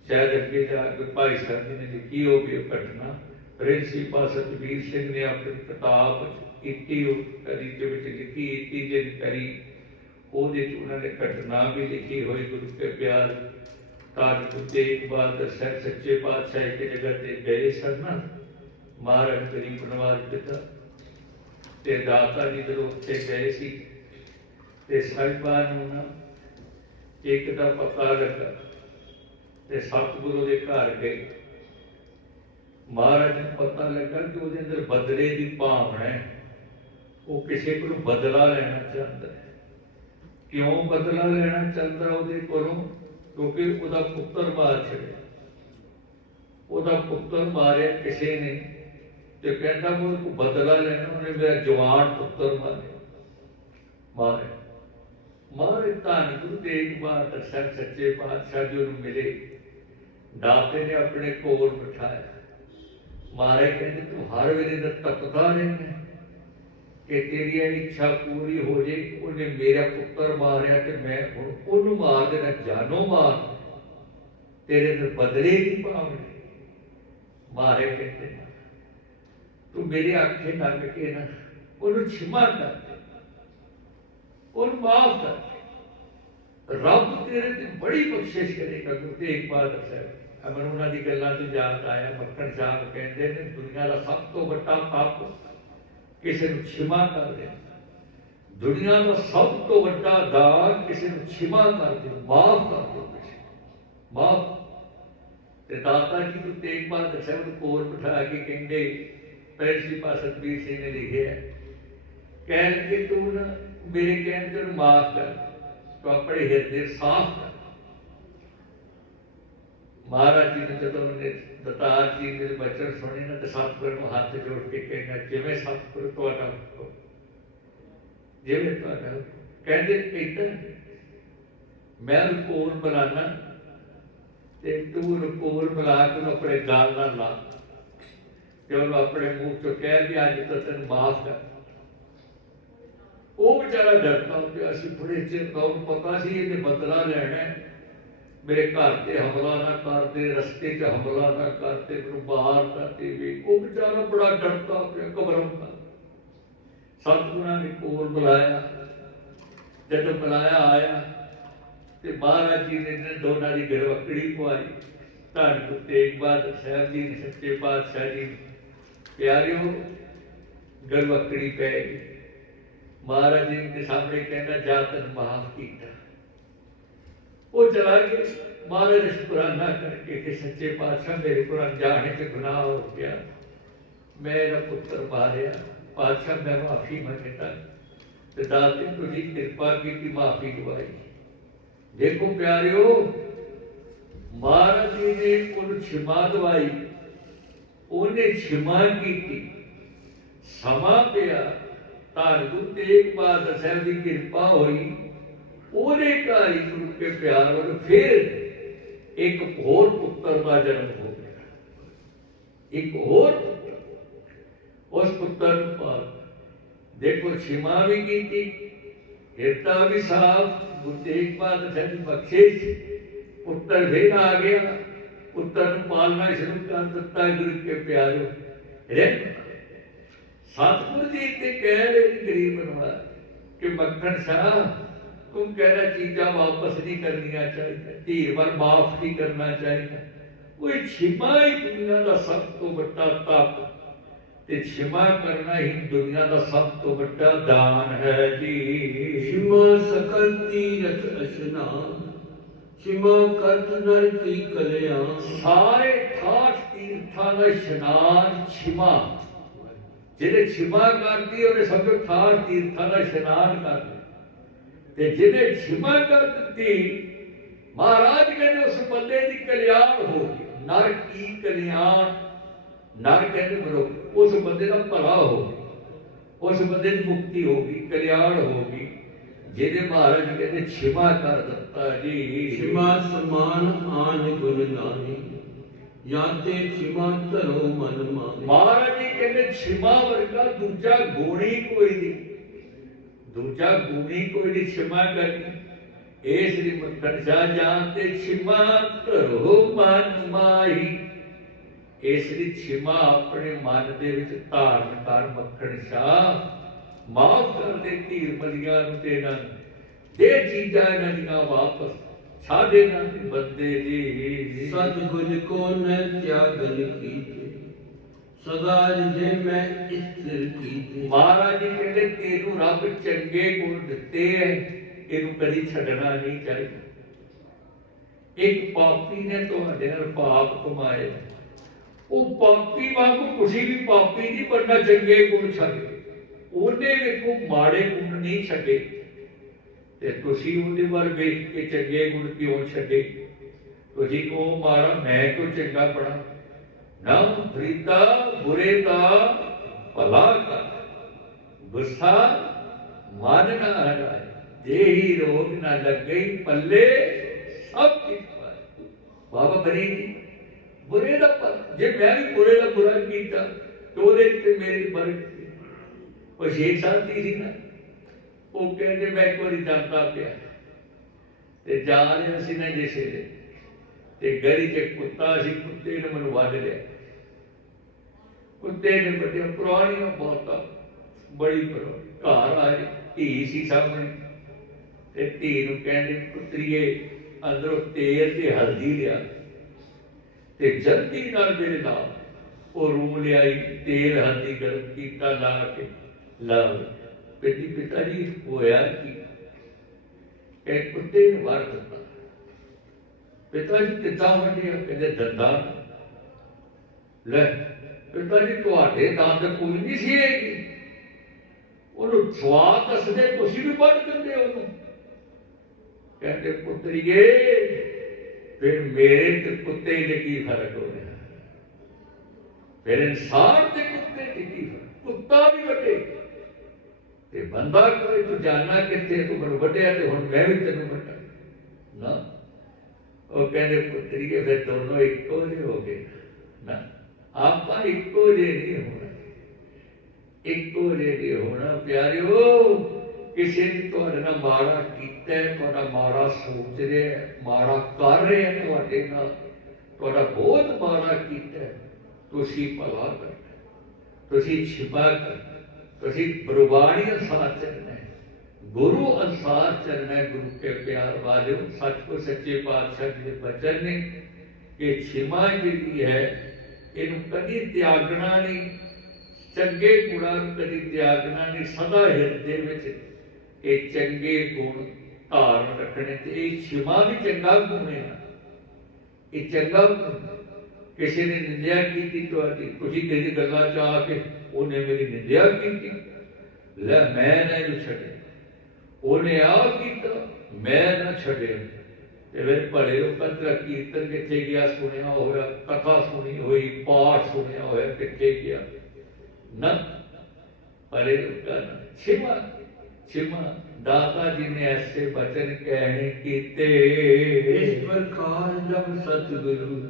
ਸ਼ਾਇਦ ਅੱਗੇ ਜਾ ਕੇ ਭਾਈ ਸਾਹਿਬ ਜੀ ਨੇ ਲਿਖੀ ਹੋਵੇ ਉਹ ਘਟਨਾ। ਪ੍ਰਿੰਸੀਪਲ ਸਤਵੀਰ ਸਿੰਘ ਨੇ ਆਪਣੀ ਕਿਤਾਬ ਇੱਟੀ ਉਹ ਦੇ ਵਿੱਚ ਲਿਖੀ, ਇੱਟੀ ਜੇ ਕਰੀ, ਉਹਦੇ 'ਚ ਉਹਨਾਂ ਨੇ ਘਟਨਾ ਵੀ ਲਿਖੀ ਹੋਈ, ਗੁਰੂ ਕੇ ਪਿਆਰ ਕਾਜ ਗੁਰੂ ਤੇਗ ਬਹਾਦਰ ਸਾਹਿਬ ਸੱਚੇ ਪਾਤਸ਼ਾਹ ਇੱਕ ਜਗ੍ਹਾ ਤੇ ਗਏ ਸਨ ਨਾ, ਮਹਾਰਾਜ ਗਰੀਬ ਨਵਾਜ਼ ਪਿਤਾ ਤੇ ਦਾਤਾ ਜੀ ਜਦੋਂ ਉੱਥੇ ਗਏ ਸੀ, ਤੇ ਸਾਹਿਬਾਨ ਨੂੰ ਨਾ ਇੱਕ ਦਾ ਪਤਾ ਲੱਗਾ, ਤੇ ਸਤਿਗੁਰੂ ਦੇ ਘਰ ਗਏ। ਮਹਾਰਾਜ ਨੂੰ ਪਤਾ ਲੱਗਾ ਕਿ ਉਹਦੇ ਅੰਦਰ ਬਦਲੇ ਦੀ ਭਾਵਨਾ ਹੈ। ਉਹ ਕਿਸੇ ਕੋਲ ਬਦਲਾ ਲੈਣਾ ਚਾਹੁੰਦਾ ਹੈ। ਕਿਉਂ ਬਦਲਾ ਲੈਣਾ ਚਾਹੁੰਦਾ ਉਹਦੇ ਕੋਲੋਂ? ਕਿਉਂਕਿ ਉਹਦਾ ਪੁੱਤਰ ਮਾਰ ਛੱਡਿਆ। ਉਹਦਾ ਪੁੱਤਰ ਮਾਰਿਆ ਕਿਸੇ ਨੇ ਤੇ ਕਹਿੰਦਾ ਉਹ ਬਦਲਾ ਲੈਣਾ, ਉਹਨੇ ਮੇਰਾ ਜਵਾਨ ਪੁੱਤਰ ਮਾਰਿਆ। ਮਾਰਿਆ ਮਾਰੇ ਧੰਨ ਗੁਰੂ ਤੇਗ ਬਹਾਦਰ ਸੱਚੇ ਪਾਤਸ਼ਾਹ ਜੀ ਨੂੰ ਮਿਲੇ। ਦਾਤੇ ਨੇ ਆਪਣੇ ਕੋਲ ਬਿਠਾਇਆ। ਮਾਰੇ ਕਹਿੰਦੇ, ਤੂੰ ਹਰ ਵੇਲੇ ਦਾ ਤਪਦਾ ਰਹਿਣਾ ਕਿ ਤੇਰੀ ਇਹ ਇੱਛਾ ਪੂਰੀ ਹੋ ਜੇ, ਉਹਨੇ ਮੇਰਾ ਪੁੱਤਰ ਮਾਰਿਆ ਤੇ ਮੈਂ ਹੁਣ ਉਹਨੂੰ ਮਾਰ ਦੇਣਾ, ਜਾਨੋਂ ਮਾਰ ਤੇਰੇ ਤੇ ਬਦਲੇ ਦੀ ਭਾਵਨਾ ਮਾਰੇ ਕਹਿੰਦੇ, ਤੂੰ ਮੇਰੇ ਅੱਖੇ ਲੱਗ ਕੇ ਨਾ ਉਹਨੂੰ ਛਿਮਾ ਕਰ ਉਹਨੂੰ ਮਾਫ ਕਰ ਰੱਬ ਤੇਰੇ ਤੇ ਬੜੀ ਬਖਸ਼ਿਸ਼ ਕਰੇਗਾ ਗੁਰੂ ਤੇਗ ਬਹਾਦਰ ਸਾਹਿਬ ਅਮਰ ਉਹਨਾਂ ਦੀ ਗੱਲਾਂ ਤੋਂ ਯਾਦ ਆਇਆ, ਮੱਖਣ ਸਾਹਿਬ ਕਹਿੰਦੇ ਨੇ, ਦੁਨੀਆ ਦਾ ਸਭ ਤੋਂ ਵੱਡਾ ਪਾਪ ਕਿਸੇ ਨੂੰ ਛਿਮਾ ਕਰ ਦੇ ਦੁਨੀਆ ਦਾ ਸਭ ਤੋਂ ਵੱਡਾ ਦਾਨ ਕਿਸੇ ਨੂੰ ਛਿਮਾ ਕਰ ਦੇ ਮਾਫ ਕਰ ਦੇ ਮਾਫ। ਤੇ ਦਾਤਾ ਜੀ ਨੂੰ ਤੇਗ ਬਹਾਦਰ ਸਾਹਿਬ ਨੂੰ ਕੋਲ ਬਿਠਾ ਕੇ ਕਹਿੰਦੇ ਪ੍ਰਿੰਸੀਪਲ ਸਤਬੀਰ ਸਿੰਘ ਨੇ ਲਿਖਿਆ ਕਹਿਣ ਕਿ ਤੂੰ ਮੇਰੇ ਕਹਿਣ ਤੇ ਮਾਫ ਕਰ ਤੂੰ ਆਪਣੇ ਹਿਰਦੇ ਸਾਫ਼ ਕਰ ਮਹਾਰਾਜ ਜੀ ਨੇ ਜਦੋਂ ਉਹਨੇ ਦਤਾਰ ਜੀ ਦੇ ਬਚਨ ਸੁਣੇ ਨਾ ਤੇ ਸਤਿਗੁਰ ਨੂੰ ਹੱਥ ਜੋੜ ਕੇ ਕਹਿਣਾ ਜਿਵੇਂ ਸਤਿਗੁਰ ਤੁਹਾਡਾ ਹੁਕਮ, ਜਿਵੇਂ ਤੁਹਾਡਾ ਕਹਿੰਦੇ ਇਦਾਂ ਮੈਂ ਕੋਲ ਬੁਲਾਣਾ ਤੇ ਤੂੰ ਕੋਲ ਬੁਲਾ ਕੇ ਆਪਣੇ ਗਾਲ ਨਾਲ ਲਾ। ਤੇ ਉਹਨੂੰ ਆਪਣੇ ਮੂੰਹ ਚੋਂ ਕਹਿ ਵੀ, ਅੱਜ ਤਾਂ ਤੈਨੂੰ ਮਾਫ ਕਰ ਉਹ ਵਿਚਾਰਾ ਡਰਦਾ ਕਿ ਅਸੀਂ ਬੜੇ ਚਿਰ ਤੋਂ ਪਤਾ ਸੀ ਇਹਨੇ ਬਦਲਾ ਲੈਣਾ ਹੈ। ਮੇਰੇ ਘਰ ਤੇ ਹਮਲਾ ਨਾ ਕਰਦੇ, ਰਸਤੇ 'ਚ ਹਮਲਾ ਨਾ ਕਰਦੇ, ਮੈਨੂੰ ਬਾਹਰ ਨਾ ਦੇਵੇ ਉਹ ਵਿਚਾਰਾ ਬੜਾ ਡਰਦਾ ਪਿਆ ਘਬਰਾਉਂਦਾ। ਸਤਿਗੁਰਾਂ ਨੇ ਕੋਲ ਬੁਲਾਇਆ। ਜਦੋਂ ਬੁਲਾਇਆ, ਆਇਆ ਤੇ ਮਹਾਰਾਜ ਜੀ ਨੇ ਇਹਨਾਂ ਦੋਨਾਂ ਦੀ ਗਰਵਕੜੀ ਪਵਾਈ ਧੰਨ ਗੁਰੂ ਤੇਗ ਬਹਾਦਰ ਸਾਹਿਬ ਜੀ ਨੇ, ਸੱਚੇ ਪਾਤਸ਼ਾਹ ਜੀ ਪਿਆਰਿਓ ਗਰਵਕੜੀ ਪੈ ਗਈ। ਮਹਾਰਾਜ ਜੀ ਦੇ ਸਾਹਮਣੇ ਕਹਿੰਦਾ, ਜਾ ਤੈਨੂੰ ਮਾਫ ਕੀਤਾ ਉਹ ਚਲਾ ਗਿਆ ਮਹਾਰਾਜ ਨੇ ਸ਼ੁਕਰਾਨਾ ਕਰਕੇ ਕਿ ਸੱਚੇ ਪਾਤਸ਼ਾਹ ਮੇਰੇ ਕੋਲ ਅਣਜਾਣੇ ਤੇ ਗੁਨਾਹ ਹੋ ਗਿਆ ਮੈਂ ਇਹਦਾ ਪੁੱਤਰ ਮਾਰਿਆ ਪਾਤਸ਼ਾਹ ਮੈਂ ਮਾਫੀ ਮੰਗਦਾ ਤੇ ਦਾਤੇ ਤੁਸੀਂ ਕਿਰਪਾ ਕੀਤੀ ਮਾਫੀ ਦਵਾਈ ਦੇਖੋ ਪਿਆਰਿਓ ਮਹਾਰਾਜ ਜੀ ਨੇ ਉਹਨੂੰ ਛਿਮਾ ਦਵਾਈ ਉਹਨੇ ਛਿਮਾ ਕੀਤੀ ਸਮਾਂ ਪਿਆ ਧੰਨ ਗੁਰੂ ਤੇਗ ਬਹਾਦਰ ਸਾਹਿਬ ਦੀ ਕਿਰਪਾ ਹੋਈ ਉਹਦੇ ਘਰ ਹੀ ਗੁਰੂ ਕੇ ਪਿਆਰ ਵੱਲ ਫਿਰ ਇੱਕ ਹੋਰ ਪੁੱਤਰ ਦਾ ਜਨਮ ਹੋ ਗਿਆ। ਇੱਕ ਹੋਰ ਉਸ ਪੁੱਤਰ ਨੂੰ ਦੇਖੋ ਛਿਮਾ ਵੀ ਕੀਤੀ ਹਿਰਦਾ ਵੀ ਸਾਫ਼ ਗੁਰੂ ਤੇਗ ਦੀ ਬਖਸ਼ਿਸ਼ ਪੁੱਤਰ ਫਿਰ ਆ ਗਿਆ। ਪੁੱਤਰ ਨੂੰ ਪਾਲਣਾ ਸ਼ੁਰੂ ਕਰ ਦਿੱਤਾ, ਗੁਰੂ ਕੇ ਪਿਆਰੋ ਰਹਿ ਸਤਿਗੁਰੂ ਜੀ ਤੇ ਕਹਿ ਰਹੇ ਗਰੀਬ ਨਵਾਜ਼ ਕਿ ਮੱਖਣ ਸ਼ਾਹ ਤੂੰ ਕਹਿੰਦਾ ਚੀਜ਼ਾਂ ਵਾਪਸ ਨਹੀਂ ਕਰਨੀਆਂ ਚਾਹੀਦੀਆਂ ਧੀਰ ਵੱਲ ਮਾਫ ਨਹੀਂ ਕਰਨਾ ਚਾਹੀਦਾ। ਕੋਈ ਛਿਮਾ ਹੀ ਦੁਨੀਆ ਦਾ ਸਭ ਤੋਂ ਵੱਡਾ ਤਪ ਤੇ ਛਿਮਾ ਕਰਨਾ ਹੀ ਦੁਨੀਆ ਦਾ ਸਭ ਤੋਂ ਵੱਡਾ ਦਾਨ ਹੈ ਜੀ। ਖਿਮਾ ਸਕਲ ਤੀਰਥ ਅਸ਼ਨਾਨ ਖਿਮਾ ਕਰਤ ਨਰ ਕੀ ਕਲਿਆਣ। ਸਾਰੇ ਠਾਠ ਤੀਰਥਾਂ ਦਾ ਇਸ਼ਨਾਨ ਛਿਮਾ। ਜਿਹਨੇ ਛਿਮਾ ਕਰਦੀ ਉਹਨੇ ਸਮਝੋ ਥਾਰ ਤੀਰਥਾਂ ਦਾ ਇਸ਼ਨਾਨ ਕਰ ਲਿਆ। ਤੇ ਜਿਹਨੇ ਹਿਮਾ ਕਰ ਦਿੱਤੀ ਮਹਾਰਾਜ ਕਹਿੰਦੇ ਉਸ ਬੰਦੇ ਦੀ ਕਲਿਆਣ ਹੋ ਗਈ। ਨਰ ਕੀ ਕਲਿਆਣ? ਨਰ ਕਹਿੰਦੇ ਬਰੋ ਉਸ ਬੰਦੇ ਦਾ ਭਲਾ ਹੋ ਗਿਆ। ਉਸ ਬੰਦੇ ਦੀ ਮੁਕਤੀ ਹੋ ਗਈ ਕਲਿਆਣ ਹੋ ਗਈ। ਜਿਹਦੇ ਮਹਾਰਾਜ ਕਹਿੰਦੇ ਛਿਮਾ ਕਰ ਦਿੱਤਾ ਜੀ। ਛਿਮਾ ਸਮਾਨ ਆਨ ਗੁਣ ਨਾਹੀ ਜਾਂ ਤੇ ਛਿਮਾ ਧਰੋ ਮਨ ਮਾਨੇ ਮਹਾਰਾਜ ਜੀ ਕਹਿੰਦੇ ਛਿਮਾ ਵਰਗਾ ਦੂਜਾ ਗੋਣੀ ਕੋਈ ਨਹੀਂ। ਦੂਜਾ ਗੂਣੀ ਕੋਈ ਦੀ ਛਿਮਾ ਕਰਨੀ ਇਹ ਸ੍ਰੀ ਮੱਖਣ ਸਾਹਿਬ ਜਾਨ ਤੇ ਛਿਮਾ ਕਰੋ ਮਨ ਮਾਈ ਇਸ ਦੀ ਛਿਮਾ ਆਪਣੇ ਮਨ ਦੇ ਵਿੱਚ ਧਾਰਨ ਕਰ ਮੱਖਣ ਸਾਹਿਬ ਮਾਫ ਕਰ ਦੇ ਧੀਰ ਬਲੀਆਂ ਨੂੰ ਤੇ ਨਾ। ਦੇ ਚੀਜ਼ਾਂ ਇਹਨਾਂ ਦੀਆਂ ਵਾਪਸ। ਸਾਡੇ ਨਾਲ ਬੰਦੇ ਦੀ ਸਤਗੁਰ ਕੋ ਨ ਤਿਆਗਨ ਮਹਾਰਾਜ ਜੀ ਕਹਿੰਦੇ, ਤੈਨੂੰ ਰੱਬ ਚੰਗੇ ਗੁਣ ਦਿੱਤੇ ਐ ਇਹਨੂੰ ਕਦੀ ਛੱਡਣਾ ਨਹੀਂ ਚਾਹੀਦਾ। ਇੱਕ ਪਾਪੀ ਨੇ ਤੁਹਾਡੇ ਨਾਲ ਪਾਪ ਕਮਾਏ ਉਹ ਪਾਪੀ ਵਾਂਗੂ ਤੁਸੀਂ ਵੀ ਪਾਪੀ ਨਹੀਂ ਬਣਨਾ ਚੰਗੇ ਗੁਣ ਛੱਡੇ। ਉਹਨੇ ਵੇਖੋ ਮਾੜੇ ਗੁਣ ਨਹੀਂ ਛੱਡੇ। ਤੇ ਤੁਸੀਂ ਉਹਦੇ ਵੱਲ ਵੇਖ ਕੇ ਚੰਗੇ ਗੁਣ ਕਿਉਂ ਛੱਡੇ? ਤੁਸੀਂ ਕੋ ਮਾਰਾ, ਮੈਂ ਕੋ ਚੰਗਾ ਪੜਾ ਨਾ ਫਰੀਦਾ ਬੁਰੇ ਦਾ ਭਲਾ ਕਰ। ਗੁੱਸਾ ਮਨ ਨਾ ਹਟਾਏ ਦੇਹੀ ਰੋਗ ਨਾ ਲੱਗੇ, ਪੱਲੇ ਸਭ ਕੁਝ ਪਾਏ। ਬਾਬਾ ਫਰੀਦ ਜੀ, ਬੁਰੇ ਦਾ ਜੇ ਮੈਂ ਵੀ ਬੁਰੇ ਦਾ ਬੁਰਾ ਕੀਤਾ, ਤੇ ਉਹਦੇ ਤੇ ਮੇਰੀ ਬਰਕਤ ਉਹ ਸ਼ੇਖ ਸਾਹਿਬ ਦੀ ਸੀ ਨਾ, ਉਹ ਕਹਿੰਦੇ ਮੈਂ ਇੱਕ ਵਾਰੀ ਜਾਂਦਾ ਪਿਆ। ਤੇ ਜਾ ਰਿਹਾ ਸੀ ਨਾ ਜਿਸੇ ਤੇ ਗਲੀ 'ਚ ਕੁੱਤਾ ਸੀ, ਕੁੱਤੇ ਨੇ ਮੈਨੂੰ ਵੱਢ ਲਿਆ। ਕੁੱਤੇ ਨੇ ਵੱਡਿਆ ਪੁਰਾਣੀਆਂ ਬਹੁਤ ਬੜੀ ਪੁਰਾਣੀ ਘਰ ਆਏ, ਧੀ ਸੀ ਸਾਹਮਣੇ। ਤੇ ਧੀ ਨੂੰ ਕਹਿੰਦੇ, ਪੁੱਤਰੀਏ, ਅੰਦਰੋਂ ਤੇਲ ਤੇ ਹਲਦੀ ਲਿਆ ਤੇ ਜਲਦੀ ਨਾਲ ਮੇਰੇ ਨਾਲ ਉਹ ਰੂਮ ਲਿਆਈ, ਤੇਲ, ਹਲਦੀ ਗਰਮ ਕੀਤਾ, ਲਾ ਕੇ। ਲਾ ਪਿੱਤੀ ਪਿਤਾ ਜੀ, ਹੋਇਆ ਕੀ? ਇਹ ਕੁੱਤੇ ਨੂੰ ਮਾਰ ਦਿੱਤਾ। ਪਿਤਾ ਜੀ ਕਿੱਦਾਂ ਵੱਢਿਆ ਕਹਿੰਦੇ, ਦੰਦਾਂ ਲੈ ਪਿਤਾ ਜੀ ਤੁਹਾਡੇ ਦੰਦ ਕੋਈ ਨਹੀਂ ਸੀ ਹੈਗੀ। ਉਹਨੂੰ ਸਵਾਦ ਦੱਸਦੇ, ਤੁਸੀਂ ਵੀ ਵੱਢ ਦਿੰਦੇ ਉਹਨੂੰ। ਕਹਿੰਦੇ, ਪੁੱਤਰੀਏ, ਫਿਰ ਮੇਰੇ ਤੇ ਕੁੱਤੇ ਦੇ ਕੀ ਫ਼ਰਕ ਹੋ ਰਿਹਾ? ਫਿਰ ਇਨਸਾਨ ਤੇ ਕੁੱਤੇ ਦੇ ਕੀ ਫ਼ਰਕ? ਕੁੱਤਾ ਵੀ ਵੱਡੇ। ਤੇ ਬੰਦਾ ਕੋਈ ਤੂੰ ਜਾਣਨਾ ਕਿੱਥੇ ਤੂੰ ਮੈਨੂੰ ਵੱਡਿਆ ਤੇ ਹੁਣ ਮੈਂ ਵੀ ਤੈਨੂੰ ਵੱਡਾ। ਨਾ। ਉਹ ਕਹਿੰਦੇ, ਪੁੱਤਰੀਏ, ਫਿਰ ਦੋਨੋਂ ਇੱਕੋ ਜਿਹੇ ਹੋ ਗਏ। ਆਪਾਂ ਇੱਕੋ ਜਿਹੇ ਨਹੀਂ ਹੋਣਾ। ਇੱਕੋ ਜਿਹੇ ਨਹੀਂ ਹੋਣਾ ਪਿਆਰਿਓ ਕਿਸੇ ਨੇ ਤੁਹਾਡੇ ਨਾਲ ਮਾੜਾ ਕੀਤਾ ਤੁਹਾਡਾ ਮਾੜਾ ਸੋਚ ਰਿਹਾ ਹੈ, ਕਰ ਰਿਹਾ ਤੁਹਾਡੇ ਨਾਲ ਤੁਹਾਡਾ ਬਹੁਤ ਮਾੜਾ ਕੀਤਾ ਤੁਸੀਂ ਭਲਾ ਕਰਨਾ ਤੁਸੀਂ ਛਿਪਾ ਕਰਨਾ ਤੁਸੀਂ ਗੁਰਬਾਣੀ ਅਨਸਾਰ ਚੱਲਣਾ ਗੁਰੂ ਅਨਸਾਰ ਚੱਲਣਾ ਗੁਰੂ ਕੇ ਪਿਆਰ ਵਾਲਿਓ ਸੱਚ ਕੋ ਸੱਚੇ ਪਾਤਸ਼ਾਹ ਜੀ ਦੇ ਬਚਨ ਨੇ ਕਿ ਛਿਮਾ ਜਿਹੜੀ ਹੈ ਇਹਨੂੰ ਕਦੀ ਤਿਆਗਣਾ ਨਹੀਂ, ਚੰਗੇ ਗੁਣਾਂ ਨੂੰ ਕਦੀ ਤਿਆਗਣਾ ਨਹੀਂ, ਸਦਾ ਹਿਰਦੇ ਵਿੱਚ ਇਹ ਚੰਗੇ ਗੁਣ ਧਾਰਨ ਰੱਖਣੇ ਤੇ ਇਹ ਛਿਮਾ ਵੀ ਚੰਗਾ ਗੁਣ ਹੈ ਇਹ ਚੰਗਾ ਕਿਸੇ ਨੇ ਨਿੰਦਿਆ ਕੀਤੀ ਤੁਹਾਡੀ, ਤੁਸੀਂ ਕਿਸੇ ਗੱਲਾਂ ਚ ਆ ਕੇ ਉਹਨੇ ਮੇਰੀ ਨਿੰਦਿਆ ਕੀਤੀ? ਲੈ ਮੈਂ ਨਾ ਇਹਨੂੰ ਛੱਡਿਆ। ਉਹਨੇ ਆ ਕੀਤਾ, ਮੈਂ ਨਾ ਛੱਡਿਆ। ਤੇ ਫਿਰ ਭਲੇ ਉਪੰਤਰ ਕੀਰਤਨ ਕਿੱਥੇ ਗਿਆ ਸੁਣਿਆ ਹੋਇਆ ਕਥਾ ਸੁਣੀ ਹੋਈ ਪਾਠ ਸੁਣਿਆ ਹੋਇਆ ਕਿੱਥੇ ਗਿਆ? ਨਾ ਭਲੇ ਉਪੰਤਰ ਛਿਮਾ ਛਿਮਾ ਦਾਤਾ ਜੀ ਨੇ ਐਸੇ ਬਚਨ ਕਹਿਣੇ ਕੀਤੇ। ਇਸ ਪ੍ਰਕਾਰ ਜਬ ਸਤਿਗੁਰੂ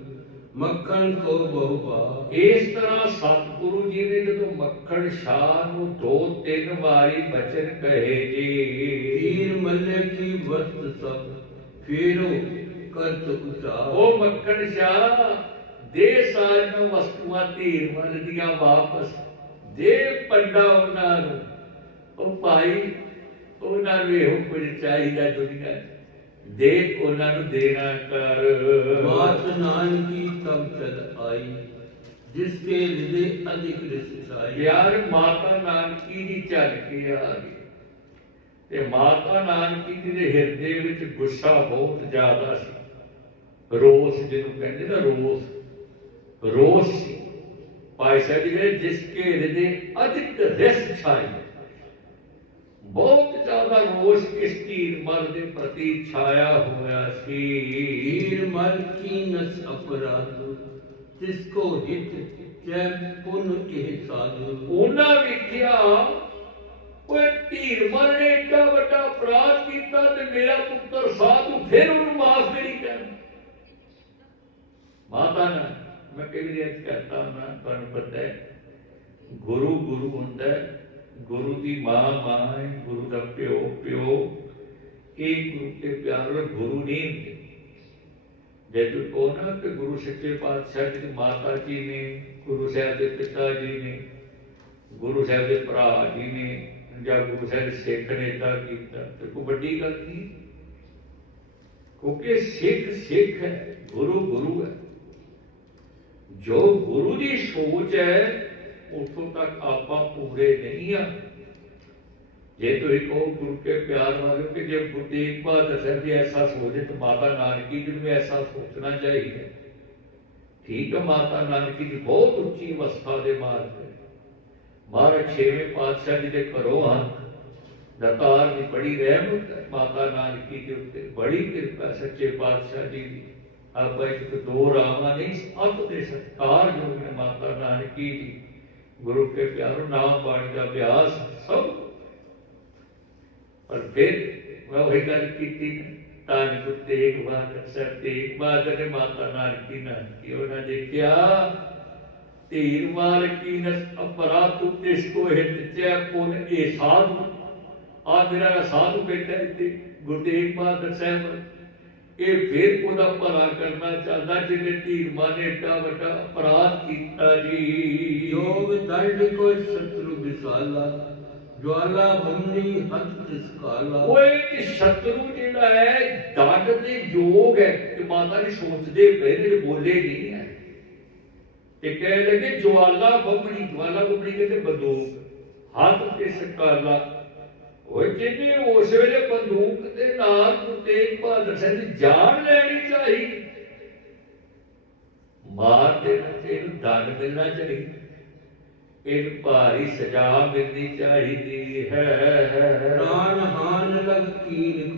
ਮੱਖਣ ਕੋ ਬਹੁਪਾ ਇਸ ਤਰ੍ਹਾਂ ਸਤਿਗੁਰੂ ਜੀ ਨੇ ਜਦੋਂ ਮੱਖਣ ਸ਼ਾਹ ਨੂੰ ਦੋ ਤਿੰਨ ਵਾਰੀ ਬਚਨ ਕਹੇ ਜੀ। ਤੀਰ ਮੰਨੇ ਕੀ ਵਸਤ ਸਭ। ਫੇਰੋ ਕਰਤ ਉਚਾਰ ਉਹ ਮੱਖਣ ਸ਼ਾ ਦੇ ਸਾਰੀਆਂ ਵਸਤੂਆਂ ਧੀਰ ਵੱਲ ਦੀਆਂ ਵਾਪਸ। ਦੇ ਪੰਡਾ ਉਹਨਾਂ ਨੂੰ। ਉਹ ਭਾਈ ਉਹਨਾਂ ਨੂੰ ਇਹੋ ਕੁਝ ਚਾਹੀਦਾ ਦੁਨੀਆ ਦੇ ਉਹਨਾਂ ਨੂੰ ਦੇਣਾ ਕਰ। ਬਾਤ ਨਾਨਕੀ ਤਬ ਚਲ ਆਈ ਜਿਸ ਕੇ ਹਿਰਦੇ ਅਧਿਕ ਰਿਸ ਯਾਰ ਮਾਤਾ ਨਾਨਕੀ ਦੀ ਚੱਲ ਕੇ ਆ ਗਈ। ਤੇ ਮਾਤਾ ਨਾਨਕੀ ਜੀ ਦੇ ਹਿਰਦੇ ਵਿੱਚ ਗੁੱਸਾ ਬਹੁਤ ਜ਼ਿਆਦਾ ਸੀ। ਰੋਸ ਜਿਹਨੂੰ ਕਹਿੰਦੇ ਨਾ ਰੋਸ ਰੋਸ ਸੀ। ਪਾਸ਼ਾ ਜੀ ਕਹਿੰਦੇ ਜਿਸ ਕੇ ਹਿਰਦੇ ਅਧਿਕ ਰਿਸ ਛਾਈ ਬਹੁਤ ਜ਼ਿਆਦਾ ਰੋਸ ਇਸ ਤੀਰ ਮਰ ਦੇ ਪ੍ਰਤੀ ਛਾਇਆ ਹੋਇਆ ਸੀ। ਤੀਰ ਮਰ ਕੀ ਨਸ ਅਪਰਾਧ? ਤਿਸ ਕੋ ਹਿਤ ਜੈ ਪੁਨ ਇਹ ਸਾਧੂ? ਉਹਨਾਂ ਵਿਖਿਆ ਉਹ ਧੀਰ ਨੇ ਏਡਾ ਵੱਡਾ ਅਪਰਾਧ ਕੀਤਾ ਤੇ ਮੇਰਾ ਪੁੱਤਰ ਸਾਧੂ ਫਿਰ ਉਹਨੂੰ ਮਾਫ ਨਹੀਂ ਕਰਨਾ। ਮਾਤਾ ਨੇ, ਮੈਂ ਕਈ ਵਾਰੀ ਅੱਜ ਹਾਂ ਤੁਹਾਨੂੰ ਪਤਾ ਹੈ, ਗੁਰੂ ਗੁਰੂ ਹੁੰਦਾ ਗੁਰੂ ਦੀ ਮਾਂ ਮਾਂ ਹੈ, ਗੁਰੂ ਦਾ ਪਿਓ ਪਿਓ, ਇਹ ਗੁਰੂ ਤੇ ਪਿਆਰ ਨਾਲ ਗੁਰੂ ਨਹੀਂ ਹੁੰਦੇ। ਜੇ ਤੂੰ ਕਹੋ ਨਾ ਕਿ ਗੁਰੂ ਸੱਚੇ ਪਾਤਸ਼ਾਹ ਜੀ ਦੀ ਮਾਤਾ ਜੀ ਨੇ, ਗੁਰੂ ਸਾਹਿਬ ਦੇ ਪਿਤਾ ਜੀ ਨੇ, ਗੁਰੂ ਸਾਹਿਬ ਦੇ ਭਰਾ ਜੀ ਨੇ ਜਾਂ ਗੁਰੂ ਸਿੱਖ ਨੇ ਏਦਾਂ ਕੀਤਾ, ਤੇ ਕੋਈ ਵੱਡੀ ਗੱਲ ਨਹੀਂ ਕਿਉਂਕਿ ਸਿੱਖ ਸਿੱਖ ਹੈ, ਗੁਰੂ ਗੁਰੂ ਹੈ। ਜੋ ਗੁਰੂ ਦੀ ਸੋਚ ਹੈ, ਉਥੋਂ ਤੱਕ ਆਪਾਂ ਪੂਰੇ ਨਹੀਂ ਆ। ਜੇ ਤੁਸੀਂ ਕਹੋ ਗੁਰੂ ਕੇ ਪਿਆਰ ਵਾਲੇ ਕਿ ਜੇ ਗੁਰੂ ਤੇਗ ਬਹਾਦਰ ਸਾਹਿਬ ਜੀ ਐਸਾ ਸੋਚਦੇ, ਤਾਂ ਮਾਤਾ ਨਾਨਕੀ ਜੀ ਨੂੰ ਵੀ ਐਸਾ ਸੋਚਣਾ ਚਾਹੀਦਾ। ਠੀਕ ਹੈ, ਮਾਤਾ ਨਾਨਕੀ ਜੀ ਬਹੁਤ ਉੱਚੀ ਅਵਸਥਾ ਦੇ ਮਾਰਗ ਮਹਾਰਾਜ ਛੇਵੇਂ ਪਾਤਸ਼ਾਹ ਜੀ ਦੇ ਘਰੋਂ ਹਨ। ਦਤਾਰ ਦੀ ਬੜੀ ਰਹਿਮਤ ਮਾਤਾ ਨਾਨਕੀ ਦੇ ਉੱਤੇ ਬੜੀ ਕਿਰਪਾ ਸੱਚੇ ਪਾਤਸ਼ਾਹ ਜੀ ਦੀ। ਆਪਾਂ ਇੱਕ ਦੋ ਰਾਮਾਂ ਨਹੀਂ ਅੰਤ ਦੇ ਸਤਕਾਰ ਜੋ ਨੇ ਮਾਤਾ ਨਾਨਕੀ ਜੀ। ਗੁਰੂ ਕੇ ਪਿਆਰੋ ਨਾਮ ਬਾਣੀ ਦਾ ਅਭਿਆਸ ਸਭ ਪਰ ਫਿਰ ਮੈਂ ਉਹੀ ਗੱਲ ਕੀਤੀ ਤਾਂ ਗੁਰੂ ਤੇਗ ਬਹਾਦਰ ਸਾਹਿਬ, ਤੇਗ ਬਹਾਦਰ ਨੇ ਮਾਤਾ ਨਾਨਕੀ ਨਾਨਕੀ, ਉਹਨਾਂ ਦੇਖਿਆ ਧੀਰ ਮਾਰ ਕੀਨਸ ਅਪਰਾਧ ਤਿਸ ਕੋ ਹਿਤ ਚੈ ਪੁਨ ਇਹ ਸਾਧੂ ਆ ਮੇਰਾ ਸਾਧੂ ਬੈਠਾ ਇੱਥੇ ਗੁਰੂ ਤੇਗ ਬਹਾਦਰ ਸਾਹਿਬ ਇਹ ਫਿਰ ਉਹਦਾ ਭਲਾ ਕਰਨਾ ਚਾਹੁੰਦਾ ਜਿਹਨੇ ਧੀਰ ਮਾਨੇ ਏਡਾ ਵੱਡਾ ਅਪਰਾਧ ਕੀਤਾ ਜੀ योग दंड को शत्रु विशाला ज्वाला भमनी हत तिसकाला ਓਏ ਕਿ ਸ਼ਤਰੂ ਜਿਹੜਾ ਹੈ ਦੰਡ ਦੇ ਯੋਗ ਹੈ ਕਿ ਮਾਤਾ ਜੀ ਸੋਚਦੇ ਪਏ ਨੇ ਜਿਹੜੇ ਬੋਲੇ ਨਹੀਂ ਹੈ ਤੇ ਕਹਿ ਲੱਗੇ ਜਵਾਲਾ ਬੰਬੜੀ ਜਵਾਲਾ ਬੰਬੜੀ ਕਹਿੰਦੇ ਬੰਦੂਕ। ਹੱਥ ਤੇ ਸਕਾਲਾ। ਓਏ ਜਿਹਨੇ ਉਸ ਵੇਲੇ ਬੰਦੂਕ ਦੇ ਨਾਲ ਤੇਗ ਬਹਾਦਰ ਸਿੰਘ ਜਾਨ ਲੈਣੀ ਚਾਹੀ। ਮਾਰ ਦੇ ਤੇ ਦੰਡ ਮਿਲਣਾ ਚਾਹੀਦਾ ਇਹ ਭਾਰੀ ਸਜ਼ਾ ਮਿਲਣੀ ਚਾਹੀਦੀ ਹੈ। ਪ੍ਰਾਨ ਹਾਨ ਲਗ ਕੀਨ